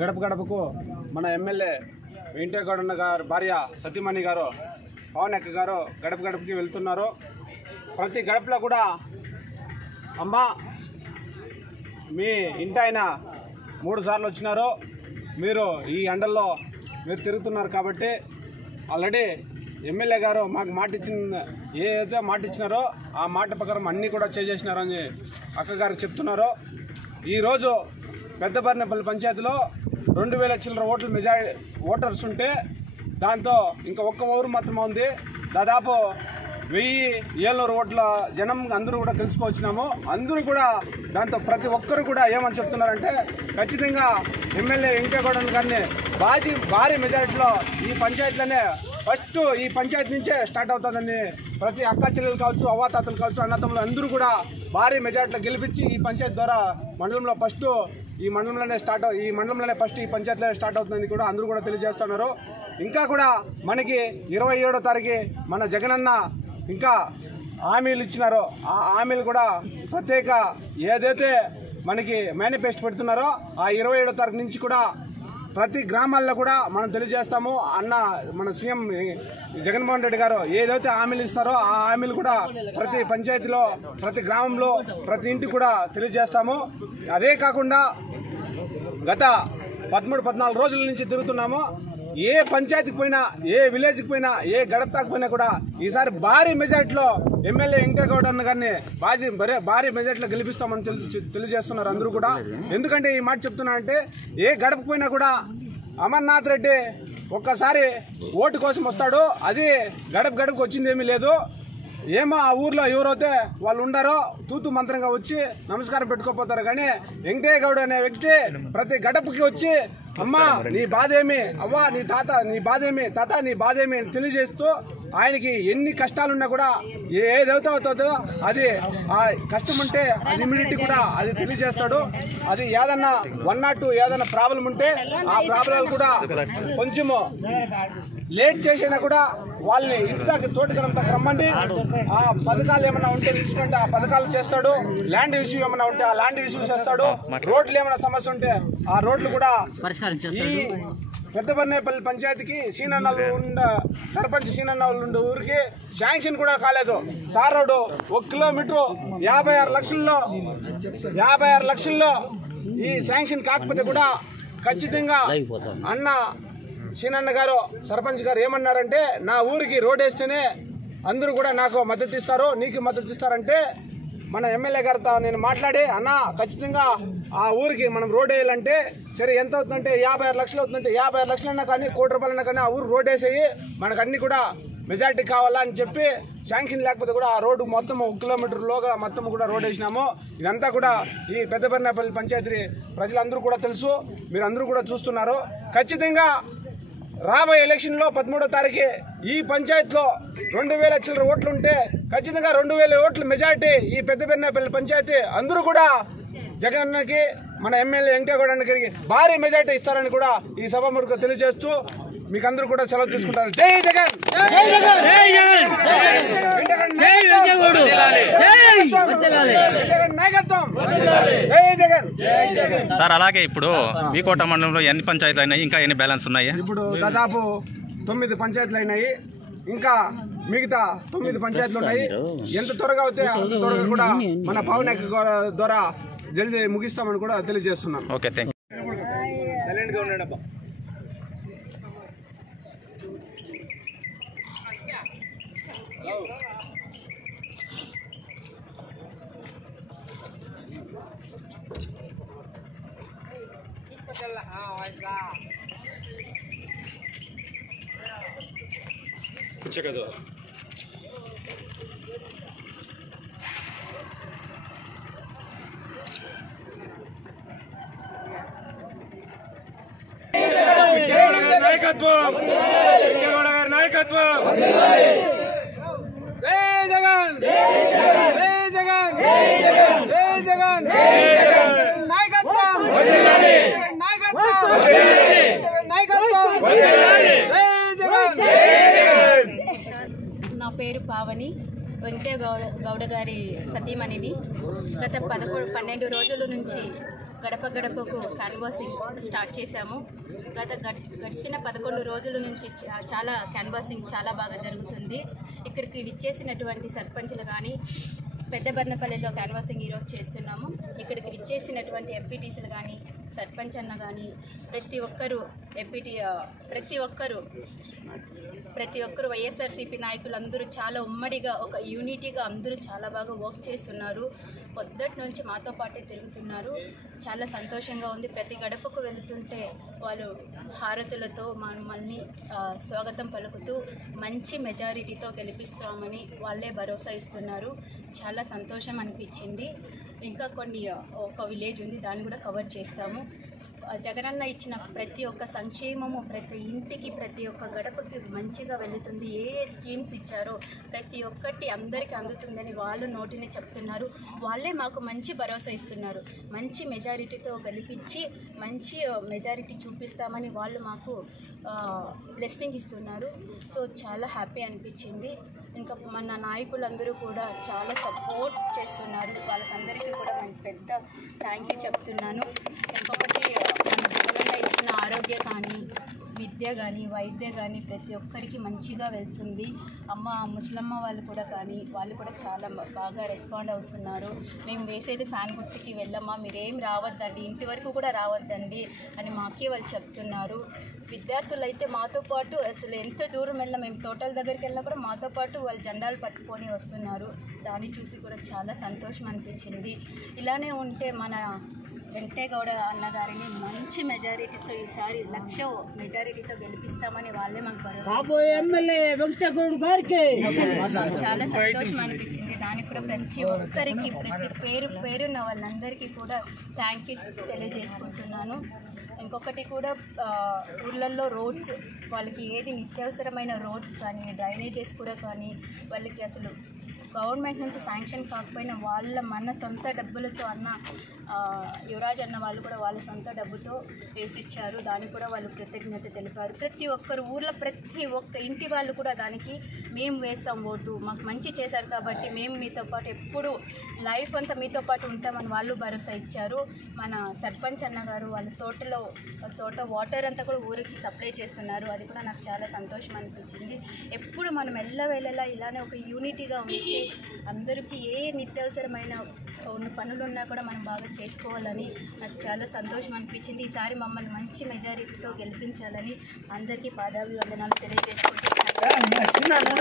గడప గడపకు మన ఎమ్మెల్యే వెంకటగౌడ గారు భార్య సతీమణి గారు పవన్ అక్క గారు గడప గడపకి వెళ్తున్నారు. ప్రతి గడపలో కూడా అమ్మ మీ ఇంటి ఆయన 3 సార్లు వచ్చినారు, మీరు ఈ ఎండల్లో మీరు తిరుగుతున్నారు కాబట్టి ఆల్రెడీ ఎమ్మెల్యే గారు మాకు మాట ఏదైతే మాట ఇచ్చినారో ఆ మాట ప్రకారం అన్నీ కూడా చేసేసినారని అక్కగారు చెప్తున్నారు. ఈరోజు పెద్దబర్నేపల్లి పంచాయతీలో 2000 చిల్లర ఓట్లు మెజారిటీ ఓటర్స్ ఉంటే దాంతో ఇంకా ఒక్క ఊరు మాత్రమే ఉంది. దాదాపు 1700 ఓట్ల జనం అందరూ కూడా తెలుసుకొచ్చినాము. అందరూ కూడా దాంతో ప్రతి ఒక్కరు కూడా ఏమని చెప్తున్నారంటే ఖచ్చితంగా ఎమ్మెల్యే వెంకటగౌడ గారిని భారీ మెజారిటీలో ఈ పంచాయతీలోనే ఫస్ట్ ఈ పంచాయతీ నుంచే స్టార్ట్ అవుతుందని ప్రతి అక్క చెల్లెలు కావచ్చు, అవ్వాతాతలు కావచ్చు, అన్నతమ్ములు అందరూ కూడా భారీ మెజారిటీలో గెలిపించి ఈ పంచాయతీ ద్వారా మండలంలో ఫస్ట్ ఈ మండలంలోనే ఫస్ట్ ఈ పంచాయతీలోనే స్టార్ట్ అవుతుందని కూడా అందరూ కూడా తెలియజేస్తున్నారు. ఇంకా కూడా మనకి 27వ తారీఖు మన జగనన్న ఇంకా హామీలు ఇచ్చినారో ఆ హామీలు కూడా ప్రత్యేక ఏదైతే మనకి మేనిఫెస్టో పెడుతున్నారో ఆ 27వ తారీఖు నుంచి కూడా ప్రతి గ్రామాల్లో కూడా మనం తెలియజేస్తాము. మన సీఎం జగన్మోహన్ రెడ్డి గారు ఏదైతే హామీలు ఇస్తారో ఆ హామీలు కూడా ప్రతి పంచాయతీలో, ప్రతి గ్రామంలో, ప్రతి ఇంటికి కూడా తెలియజేస్తాము. అదే కాకుండా గత 13-14 రోజుల నుంచి తిరుగుతున్నాము. ఏ పంచాయతీకి పోయినా, ఏ విలేజ్కి పోయినా, ఏ గడపకు పోయినా కూడా ఈసారి భారీ మెజార్టీలో ఎమ్మెల్యే వెంకటగౌడ గారిని భారీ మెజార్టీలో గెలిపిస్తామని తెలియజేస్తున్నారు అందరూ కూడా. ఎందుకంటే ఈ మాట చెప్తున్నానంటే ఏ గడపకు పోయినా కూడా అమర్నాథ్ రెడ్డి ఒక్కసారి ఓటు కోసం వస్తాడు. అది గడపకు వచ్చింది ఏమీ లేదు. ఏమో ఆ ఊర్లో ఎవరైతే వాళ్ళు ఉండారో తూతు మంత్రంగా వచ్చి నమస్కారం పెట్టుకోపోతారు. కానీ వెంకటగౌడ అనే వ్యక్తి ప్రతి గడపకి వచ్చి అమ్మా నీ బాధేమి, అవ్వా నీ తాత నీ బాధేమి, తాత నీ బాధేమి అని తెలియజేస్తూ ఆయనకి ఎన్ని కష్టాలున్నా కూడా ఏదైతే అవుతుందో అది ఆ కష్టం ఉంటే అది ఇమ్యూనిటీ కూడా అది తెలియజేస్తాడు. అది ఏదన్నా 102 ఏదైనా ప్రాబ్లం ఉంటే ఆ ప్రాబ్లాలు కూడా కొంచెము లేట్ చేసినా కూడా వాళ్ళని ఇంటికి తోటకరంతా రమ్మండి, ఆ పథకాలు ఏమైనా ఉంటే తీసుకుంటే ఆ పథకాలు చేస్తాడు. ల్యాండ్ ఇష్యూ ఏమైనా ఉంటే ఆ ల్యాండ్ ఇష్యూ చేస్తాడు. రోడ్లు ఏమైనా సమస్య ఉంటే ఆ రోడ్లు కూడా ఈ పెద్దబర్నేపల్లి పంచాయతీకి సర్పంచ్ సీనన్నలు ఉండే ఊరికి శాంక్షన్ కూడా కాలేదు. తార్ రోడ్డు 1 కిలోమీటరు 56 లక్షల్లో ఈ శాంక్షన్ కాకపోతే కూడా ఖచ్చితంగా అన్న సీనన్న గారు సర్పంచ్ గారు ఏమన్నారంటే నా ఊరికి రోడ్ వేస్తేనే అందరూ కూడా నాకు మద్దతు ఇస్తారు, నీకు మద్దతు ఇస్తారంటే మన ఎమ్మెల్యే గారితో నేను మాట్లాడి అన్న ఖచ్చితంగా ఆ ఊరికి మనం రోడ్ వేయాలంటే సరే ఎంత అవుతుందంటే 56 లక్షలు అవుతుందంటే 56 లక్షలన్నా కానీ 1 కోటి రూపాయలన్నా కానీ ఆ ఊరు రోడ్ వేసేయి, మనకు అన్ని కూడా మెజార్టీ కావాలా అని చెప్పి శాంక్షన్ లేకపోతే కూడా ఆ రోడ్డు మొత్తం 1 కిలోమీటర్లోగా మొత్తం కూడా రోడ్ వేసినాము. ఇదంతా కూడా ఈ పెద్దబర్నేపల్లి పంచాయతీ ప్రజలందరూ కూడా తెలుసు, మీరు అందరూ కూడా చూస్తున్నారు. ఖచ్చితంగా రాబోయే ఎలక్షన్లో 13వ తారీఖు ఈ పంచాయతీలో 2000 చిల్లర ఓట్లు ఉంటే ఖచ్చితంగా 2000 ఓట్ల మెజార్టీ ఈ పెద్దబర్నేపల్లి పంచాయతీ అందరూ కూడా జగన్కి మన ఎమ్మెల్యే వెంకటగౌడ గారికి భారీ మెజార్టీ ఇస్తారని కూడా ఈ సభ ముఖంగా తెలియజేస్తూ మీకు అందరూ కూడా సెలవు తీసుకుంటారు. జై జగన్, జై జగన్, సార్. అలాగే ఇప్పుడు మీకోట మండలంలో ఎన్ని పంచాయతీలు అయినాయి, ఇంకా ఎన్ని బ్యాలెన్స్ ఉన్నాయి? ఇప్పుడు దాదాపు 9 పంచాయతీలు అయినాయి, ఇంకా మిగతా 9 పంచాయతీలు ఉన్నాయి. ఎంత త్వరగా అయితే అంత త్వరగా కూడా మన పవన్ ద్వారా జల్దీ ముగిస్తామని కూడా తెలియజేస్తున్నాం. Okay, thank you. సైలెంట్ గా ఉన్నాడబ్బా. పుచ్చకదు నాయకత్వం నాయకత్వం జై జగన్ జై జగన్ జై జగన్ నాయకత్వం నాయకత్వం నాయకత్వం జై జగన్. నా పేరు పావని, వెంకయ్య గౌడ గారి సతీమణిని. గత 12 రోజుల నుంచి గడప గడపకు క్యాన్వాసింగ్ స్టార్ట్ చేశాము. గడిచిన 11 రోజుల నుంచి చాలా క్యాన్వాసింగ్ చాలా బాగా జరుగుతుంది. ఇక్కడికి విచ్చేసినటువంటి సర్పంచులు కానీ, పెద్ద బర్నపల్లిలో క్యాన్వాసింగ్ ఈరోజు చేస్తున్నాము. ఇక్కడికి విచ్చేసినటువంటి ఎంపీటీసీలు కానీ, సర్పంచ్ అన్న కానీ ప్రతి ఒక్కరూ ప్రతి ఒక్కరు వైఎస్ఆర్సీపీ నాయకులు అందరూ చాలా ఉమ్మడిగా ఒక యూనిటీగా అందరూ చాలా బాగా వర్క్ చేస్తున్నారు. పొద్దుటి నుంచి మాతో పాటే తిరుగుతున్నారు. చాలా సంతోషంగా ఉంది. ప్రతి గడపకు వెళుతుంటే వాళ్ళు హారతులతో మమ్మల్ని స్వాగతం పలుకుతూ మంచి మెజారిటీతో గెలిపిస్తామని వాళ్ళే భరోసా ఇస్తున్నారు. చాలా సంతోషం అనిపించింది. ఇంకా ఒక విలేజ్ ఉంది, దాన్ని కూడా కవర్ చేస్తాము. జగనన్న ఇచ్చిన ప్రతి ఒక్క సంక్షేమము ప్రతి ఇంటికి, ప్రతి ఒక్క గడపకి మంచిగా వెళుతుంది. ఏ స్కీమ్స్ ఇచ్చారో ప్రతి ఒక్కటి అందరికీ అందుతుందని వాళ్ళు నోటిని చెప్తున్నారు. వాళ్ళే మాకు మంచి భరోసా ఇస్తున్నారు. మంచి మెజారిటీతో గెలిపించి మంచి మెజారిటీ చూపిస్తామని వాళ్ళు మాకు బ్లెస్సింగ్ ఇస్తున్నారు. సో చాలా హ్యాపీ అనిపించింది. ఇంకా మన నాయకులందరూ కూడా చాలా సపోర్ట్ చేస్తున్నారు. వాళ్ళకందరికీ కూడా నేను పెద్ద థ్యాంక్ యూ చెప్తున్నాను. ఇంకొకటి మన జగనన్న ఇచ్చిన ఆరోగ్య కానీ, విద్య కానీ, వైద్య కానీ ప్రతి ఒక్కరికి మంచిగా వెళ్తుంది. ముసలమ్మ వాళ్ళు కూడా చాలా బాగా రెస్పాండ్ అవుతున్నారు. మేము వేసేది ఫ్యాన్ గుర్తుకి వెళ్ళమ్మా, మీరేం రావద్దండి, ఇంటి వరకు కూడా రావద్దండి అని మాకే వాళ్ళు చెప్తున్నారు. విద్యార్థులు అయితే మాతో పాటు అసలు ఎంత దూరం వెళ్ళినా, మేము తోటల దగ్గరికి వెళ్ళినా కూడా మాతో పాటు వాళ్ళు జెండాలు పట్టుకొని వస్తున్నారు. దాన్ని చూసి కూడా చాలా సంతోషం అనిపించింది. ఇలానే ఉంటే మన వెంకయ్య గౌడ అన్నగారిని మంచి మెజారిటీతో ఈసారి 1,00,000 మెజారిటీతో గెలిపిస్తామని వాళ్ళే మాకు చాలా సంతోషం అనిపించింది. దానికి కూడా ప్రతి ఒక్కరికి ప్రతి పేరున్న వాళ్ళందరికీ కూడా థ్యాంక్ యూ తెలియజేసుకుంటున్నాను. ఇంకొకటి కూడా ఊళ్ళల్లో రోడ్స్, వాళ్ళకి ఏది నిత్యావసరమైన రోడ్స్ కానీ, డ్రైనేజెస్ కూడా కానీ వాళ్ళకి అసలు గవర్నమెంట్ నుంచి శాంక్షన్ కాకపోయినా మన సొంత డబ్బులతో యువరాజ్ అన్న వాళ్ళు కూడా వాళ్ళ సొంత డబ్బుతో వేసిచ్చారు. దానికి కూడా వాళ్ళు కృతజ్ఞత తెలిపారు. ప్రతి ఒక్కరు ఊర్లో ప్రతి ఒక్క ఇంటి వాళ్ళు కూడా దానికి మేము వేస్తాం ఓటు, మాకు మంచి చేశారు కాబట్టి మేము మీతో పాటు ఎప్పుడు లైఫ్ అంతా మీతో పాటు ఉంటామని వాళ్ళు భరోసా ఇచ్చారు. మన సర్పంచ్ అన్న గారు వాళ్ళ తోట వాటర్ అంతా కూడా ఊరికి సప్లై చేస్తున్నారు. అది కూడా నాకు చాలా సంతోషం అనిపించింది. ఎప్పుడు మనం ఎల్లవేళలా ఇలానే ఒక యూనిటీగా ఉంటే అందరికీ ఏ నిత్యావసరమైన పనులున్నా కూడా మనం బాగా చేసుకోవాలని నాకు చాలా సంతోషం అనిపించింది. ఈసారి మమ్మల్ని మంచి మెజారిటీతో గెలిపించాలని అందరికీ పాదాభివందనాలు తెలియజేసుకుంటున్నాను.